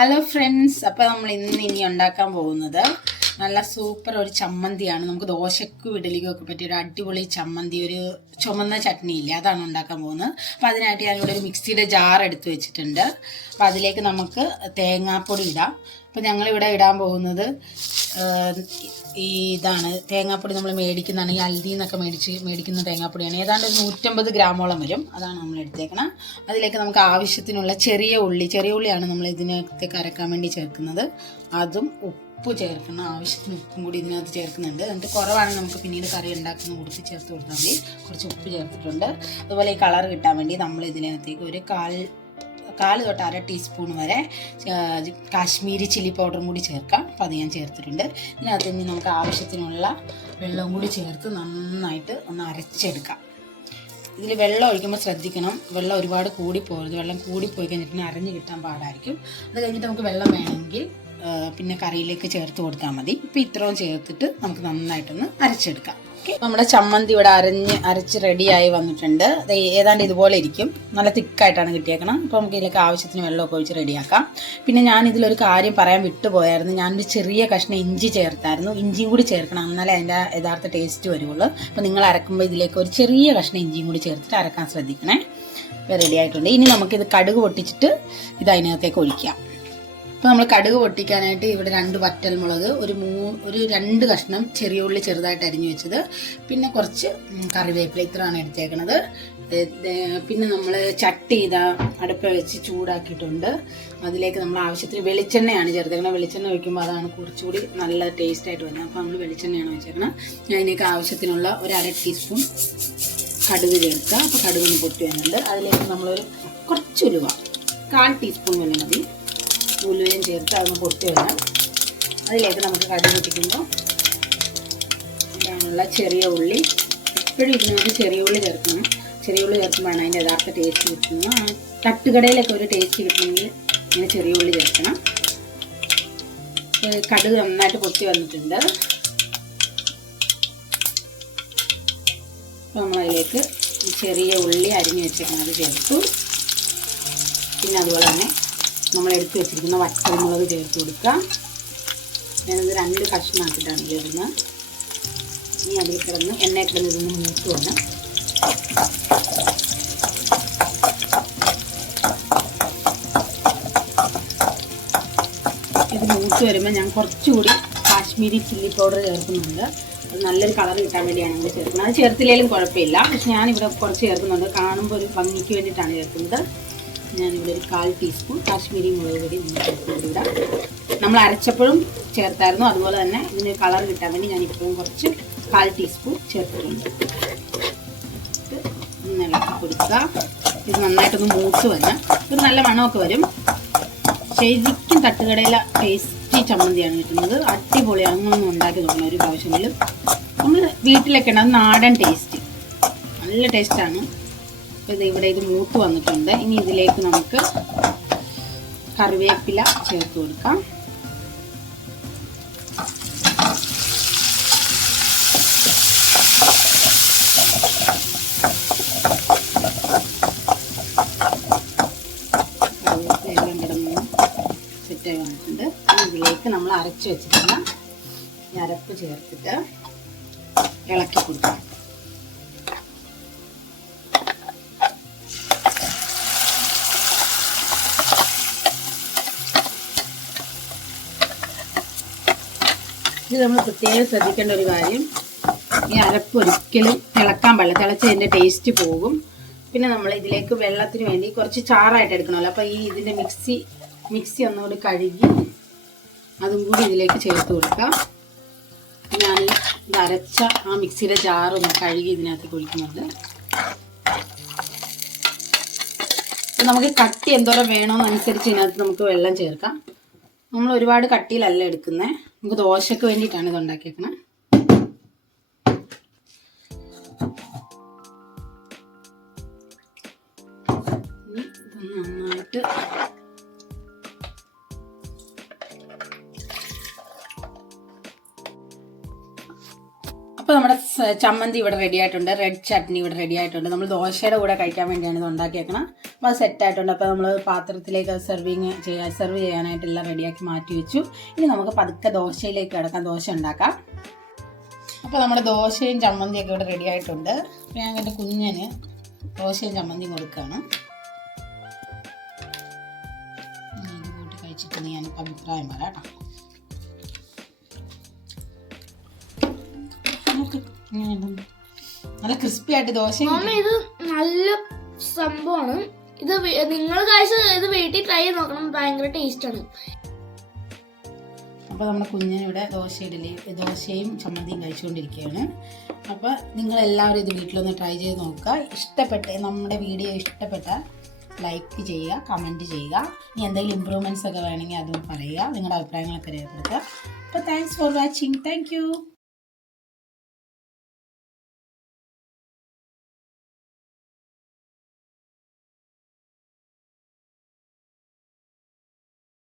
Hello friends, അപ്പോൾ നമ്മൾ ഇനി ഉണ്ടാക്കാൻ പോകുന്നത് നല്ല സൂപ്പർ ഒരു ചമ്മന്തിയാണ്. നമുക്ക് ദോശക്കും ഇഡലിക്കും ഒക്കെ പറ്റിയ ഒരു അടിപൊളി ചമ്മന്തി, ഒരു ചുമന്ന ചട്നി ഇല്ലേ, അതാണ് ഉണ്ടാക്കാൻ പോകുന്നത്. അപ്പോൾ അതിനായിട്ട് ഞാനിവിടെ ഒരു മിക്സിയുടെ ജാർ എടുത്ത് വെച്ചിട്ടുണ്ട്. അപ്പോൾ അതിലേക്ക് നമുക്ക് തേങ്ങാപ്പൊടി ഇടാം. അപ്പോൾ ഞങ്ങളിവിടെ ഇടാൻ പോകുന്നത് ഇതാണ് തേങ്ങാപ്പൊടി. നമ്മൾ മേടിക്കുന്നതാണ് ഈ അൽദി എന്നൊക്കെ മേടിക്കുന്ന തേങ്ങാപ്പൊടിയാണ്. ഏതാണ്ട് ഒരു 150 ഗ്രാമോളം വരും. അതാണ് നമ്മൾ എടുത്തേക്കണം. അതിലേക്ക് നമുക്ക് ആവശ്യത്തിനുള്ള ചെറിയ ഉള്ളിയാണ് നമ്മൾ ഇതിനകത്തേക്ക് അരക്കാൻ വേണ്ടി ചേർക്കുന്നത്. അതും ഉപ്പ് ചേർക്കണം, ആവശ്യത്തിന് ഉപ്പും കൂടി ഇതിനകത്ത് ചേർക്കുന്നുണ്ട്. എന്നിട്ട് കുറവാണെങ്കിൽ നമുക്ക് പിന്നീട് കറി ഉണ്ടാക്കുന്ന കൂടി ചേർത്ത് കൊടുത്താൽ മതി. കുറച്ച് ഉപ്പ് ചേർത്തിട്ടുണ്ട്. അതുപോലെ ഈ കളർ കിട്ടാൻ വേണ്ടി നമ്മൾ ഇതിനകത്തേക്ക് ഒരു കാല് തൊട്ട് 1/2 ടീസ്പൂൺ വരെ കാശ്മീരി ചില്ലി പൗഡറും കൂടി ചേർക്കാം. അപ്പോൾ അത് ഞാൻ ചേർത്തിട്ടുണ്ട്. ഇതിനകത്ത് ഇനി നമുക്ക് ആവശ്യത്തിനുള്ള വെള്ളവും കൂടി ചേർത്ത് നന്നായിട്ട് ഒന്ന് അരച്ചെടുക്കാം. ഇതിൽ വെള്ളം ഒഴിക്കുമ്പോൾ ശ്രദ്ധിക്കണം, വെള്ളം ഒരുപാട് കൂടിപ്പോകരുത്. വെള്ളം കൂടിപ്പോയി കഴിഞ്ഞിട്ട് അരഞ്ഞ് കിട്ടാൻ പാടായിരിക്കും. അത് കഴിഞ്ഞിട്ട് നമുക്ക് വെള്ളം വേണമെങ്കിൽ പിന്നെ കറിയിലേക്ക് ചേർത്ത് കൊടുത്താൽ മതി. ഇപ്പോൾ ഇത്രയും ചേർത്തിട്ട് നമുക്ക് നന്നായിട്ടൊന്ന് അരച്ചെടുക്കാം. നമ്മുടെ ചമ്മന്തി ഇവിടെ അരച്ച് റെഡിയായി വന്നിട്ടുണ്ട്. ഏതാണ്ട് ഇതുപോലെ ഇരിക്കും. നല്ല തിക്കായിട്ടാണ് കിട്ടിയേക്കണം. അപ്പോൾ നമുക്ക് ഇതിലേക്ക് ആവശ്യത്തിന് വെള്ളമൊക്കെ ഒഴിച്ച് റെഡിയാക്കാം. പിന്നെ ഞാൻ ഇതിലൊരു കാര്യം പറയാൻ വിട്ടുപോയായിരുന്നു. ഞാനൊരു ചെറിയ കഷ്ണം ഇഞ്ചി ചേർത്തായിരുന്നു. ഇഞ്ചിയും കൂടി ചേർക്കണം, എന്നാലേ അതിൻ്റെ യഥാർത്ഥ ടേസ്റ്റ് വരുള്ളൂ. അപ്പോൾ നിങ്ങൾ അരക്കുമ്പോൾ ഇതിലേക്ക് ഒരു ചെറിയ കഷ്ണം ഇഞ്ചിയും കൂടി ചേർത്തിട്ട് അരക്കാൻ ശ്രദ്ധിക്കണേ. ഇപ്പോൾ റെഡി ആയിട്ടുണ്ട്. ഇനി നമുക്കിത് കടുക് പൊട്ടിച്ചിട്ട് ഇത് അതിനകത്തേക്ക് ഒഴിക്കാം. അപ്പോൾ നമ്മൾ കടുക് പൊട്ടിക്കാനായിട്ട് ഇവിടെ 2 വറ്റൽമുളക്, ഒരു 2 കഷ്ണം ചെറിയ ഉള്ളി ചെറുതായിട്ട് അരിഞ്ഞു വെച്ചത്, പിന്നെ കുറച്ച് കറിവേപ്പില, ഇത്രയാണ് എടുത്തേക്കണത്. പിന്നെ നമ്മൾ ചട്ടി അടുപ്പ് വെച്ച് ചൂടാക്കിയിട്ടുണ്ട്. അതിലേക്ക് നമ്മൾ ആവശ്യത്തിന് വെളിച്ചെണ്ണയാണ് ചേർത്തേക്കണം. വെളിച്ചെണ്ണ ഒഴിക്കുമ്പോൾ അതാണ് കുറച്ചുകൂടി നല്ല ടേസ്റ്റ് ആയിട്ട് വരുന്നത്. അപ്പോൾ നമ്മൾ വെളിച്ചെണ്ണയാണ് വെച്ചേക്കണം. ഞാൻ ഇതിലേക്ക് ആവശ്യത്തിനുള്ള ഒരു 1/2 ടീസ്പൂൺ കടുക് ചേർക്കുക. അപ്പോൾ കടുകൊന്ന് പൊട്ടി വരുന്നുണ്ട്. അതിലേക്ക് നമ്മളൊരു കുറച്ച് ഉലുവ, 1/4 ടീസ്പൂൺ വരെ മതി, ഉലുവയും ചേർത്ത് അതൊന്ന് പൊട്ടി വരാം. അതിലേക്ക് നമുക്ക് കടുക് പൊട്ടിക്കുമ്പോൾ ഇടാനുള്ള ചെറിയ ഉള്ളി, എപ്പോഴും ഇതിനകത്ത് ചെറിയ ഉള്ളി ചേർക്കണം. ചെറിയ ഉള്ളി ചേർക്കുമ്പോഴാണ് അതിൻ്റെ യഥാർത്ഥ ടേസ്റ്റ് കിട്ടുന്നത്. തട്ടുകടയിലൊക്കെ ഒരു ടേസ്റ്റ് കിട്ടണമെങ്കിൽ ഇങ്ങനെ ചെറിയ ഉള്ളി ചേർക്കണം. കടുക് നന്നായിട്ട് പൊട്ടി വന്നിട്ടുണ്ട്. അപ്പോൾ നമ്മളതിലേക്ക് ചെറിയ ഉള്ളി അരിഞ്ഞ് വെച്ചേക്കുന്നത് ചേർത്തു. പിന്നെ അതുപോലെ തന്നെ നമ്മൾ എടുത്ത് വെച്ചിരിക്കുന്ന വറ്റൽമുളക് ചേർത്ത് കൊടുക്കാം. ഞാനിത് 2 കഷ്ണമാക്കിയിട്ടാണ് ഇടുന്നത്. ഇനി അതിൽ കിടന്ന് എണ്ണയിൽ കിടന്ന് ഇതൊന്ന് മൂത്ത് വന്ന് ഇത് മൂത്ത് വരുമ്പോൾ ഞാൻ കുറച്ചുകൂടി കാശ്മീരി ചില്ലി പൗഡർ ചേർക്കുന്നുണ്ട്. അത് നല്ലൊരു കളർ കിട്ടാൻ വേണ്ടിയാണ് നമ്മൾ ചേർക്കുന്നത്. അത് ചേർത്തില്ലെങ്കിലും കുഴപ്പമില്ല, പക്ഷെ ഞാനിവിടെ കുറച്ച് ചേർക്കുന്നുണ്ട്. കാണുമ്പോൾ ഒരു ഭംഗിക്ക് വേണ്ടിയിട്ടാണ് ചേർക്കുന്നത്. ഞാനിവിടെ ഒരു 1/4 ടീസ്പൂൺ കാശ്മീരി മുളക് പൊടി ചേർത്തിടാം. നമ്മൾ അരച്ചപ്പോഴും ചേർത്തായിരുന്നു. അതുപോലെ തന്നെ ഇതിന് കളർ കിട്ടാൻ വേണ്ടി ഞാനിപ്പോഴും കുറച്ച് 1/4 ടീസ്പൂൺ ചേർത്തിട്ടുണ്ട്. ഒന്ന് ഇളക്കി കൊടുക്കുക. ഇത് നന്നായിട്ടൊന്ന് മൂത്ത് വരാം. ഒരു നല്ല മണമൊക്കെ വരും. ശരിക്കും തട്ടുകടയിലെ ടേസ്റ്റി ചമ്മന്തിയാണ് കിട്ടുന്നത്. അടിപൊളിയാണ്. അങ്ങനൊന്നും ഉണ്ടാക്കി നോക്കണം ഒരു പ്രാവശ്യമെങ്കിലും. നമ്മൾ വീട്ടിലൊക്കെ ഉണ്ട്, അത് നാടൻ ടേസ്റ്റ്, നല്ല ടേസ്റ്റാണ്. അപ്പോൾ ഇവിടെ ഇത് മൂത്ത് വന്നിട്ടുണ്ട്. ഇനി ഇതിലേക്ക് നമുക്ക് കറിവേപ്പില ചേർത്ത് കൊടുക്കാം. കറിവേപ്പില എല്ലാം കിടന്ന് സെറ്റായി വന്നിട്ടുണ്ട്. ഇതിലേക്ക് നമ്മൾ അരച്ച് വെച്ചിട്ടുള്ള അരപ്പ് ചേർത്തിട്ട് ഇളക്കി കൊടുക്കാം. ഇത് നമ്മൾ പ്രത്യേകം ശ്രദ്ധിക്കേണ്ട ഒരു കാര്യം, ഈ അരപ്പ് ഒരിക്കലും തിളക്കാൻ പാടില്ല. തിളച്ചതിൻ്റെ ടേസ്റ്റ് പോകും. പിന്നെ നമ്മൾ ഇതിലേക്ക് വെള്ളത്തിന് വേണ്ടി കുറച്ച് ചാറായിട്ട് എടുക്കണമല്ലോ. അപ്പോൾ ഇതിൻ്റെ മിക്സി ഒന്നുകൂടി കഴുകി അതും കൂടി ഇതിലേക്ക് ചേർത്ത് കൊടുക്കാം. ഞാൻ ഇത് അരച്ച ആ മിക്സിയുടെ ജാറൊന്ന് കഴുകി ഇതിനകത്ത് ഒഴിക്കുന്നുണ്ട്. നമുക്ക് കട്ടി എന്തോരം വേണമെന്നനുസരിച്ച് ഇതിനകത്ത് നമുക്ക് വെള്ളം ചേർക്കാം. നമ്മൾ ഒരുപാട് കട്ടിയിലല്ല എടുക്കുന്നത്. നമുക്ക് ദോശക്ക് വേണ്ടിയിട്ടാണ് ഇത് ഉണ്ടാക്കിയേക്കുന്നത്. നന്നായിട്ട് അപ്പോൾ നമ്മുടെ ചമ്മന്തി ഇവിടെ റെഡി ആയിട്ടുണ്ട്. റെഡ് ചട്നി ഇവിടെ റെഡി ആയിട്ടുണ്ട്. നമ്മൾ ദോശയുടെ കൂടെ കഴിക്കാൻ വേണ്ടിയാണ് ഇത് ഉണ്ടാക്കിയേക്കണം. അപ്പോൾ അത് സെറ്റായിട്ടുണ്ട്. അപ്പോൾ നമ്മൾ പാത്രത്തിലേക്ക് സെർവ് ചെയ്യാനായിട്ട് എല്ലാം റെഡിയാക്കി മാറ്റി വെച്ചു. ഇനി നമുക്ക് പതുക്കെ ദോശയിലേക്ക് കിടക്കാം, ദോശ ഉണ്ടാക്കാം. അപ്പോൾ നമ്മുടെ ദോശയും ചമ്മന്തിയൊക്കെ ഇവിടെ റെഡി ആയിട്ടുണ്ട്. അപ്പോൾ ഞാൻ എൻ്റെ കുഞ്ഞന് ദോശയും ചമ്മന്തിയും കൊടുക്കുകയാണ്. ഇത് കൂട്ടി കഴിച്ചിട്ട് ഞാൻ അഭിപ്രായം പറയാം കേട്ടോ. നല്ല ക്രിസ്പി ആയിട്ട് ദോശ. ഇത് നല്ല സംഭവമാണ്. ഇത് നിങ്ങൾ ഇത് വീട്ടിൽ ട്രൈ ചെയ്ത് നോക്കണം, ഭയങ്കര ടേസ്റ്റാണ്. അപ്പോൾ നമ്മുടെ കുഞ്ഞിനിവിടെ ദോശയും ചമ്മന്തിയും കഴിച്ചുകൊണ്ടിരിക്കുകയാണ്. അപ്പോൾ നിങ്ങളെല്ലാവരും ഇത് വീട്ടിലൊന്ന് ട്രൈ ചെയ്ത് നോക്കുക. നമ്മുടെ വീഡിയോ ഇഷ്ടപ്പെട്ടാൽ ലൈക്ക് ചെയ്യുക, കമൻറ്റ് ചെയ്യുക. ഇനി എന്തെങ്കിലും ഇമ്പ്രൂവ്മെൻറ്റ്സ് ഒക്കെ വേണമെങ്കിൽ അതും പറയുക, നിങ്ങളുടെ അഭിപ്രായങ്ങളൊക്കെ രേഖപ്പെടുത്തുക. അപ്പോൾ thanks for watching. Thank you.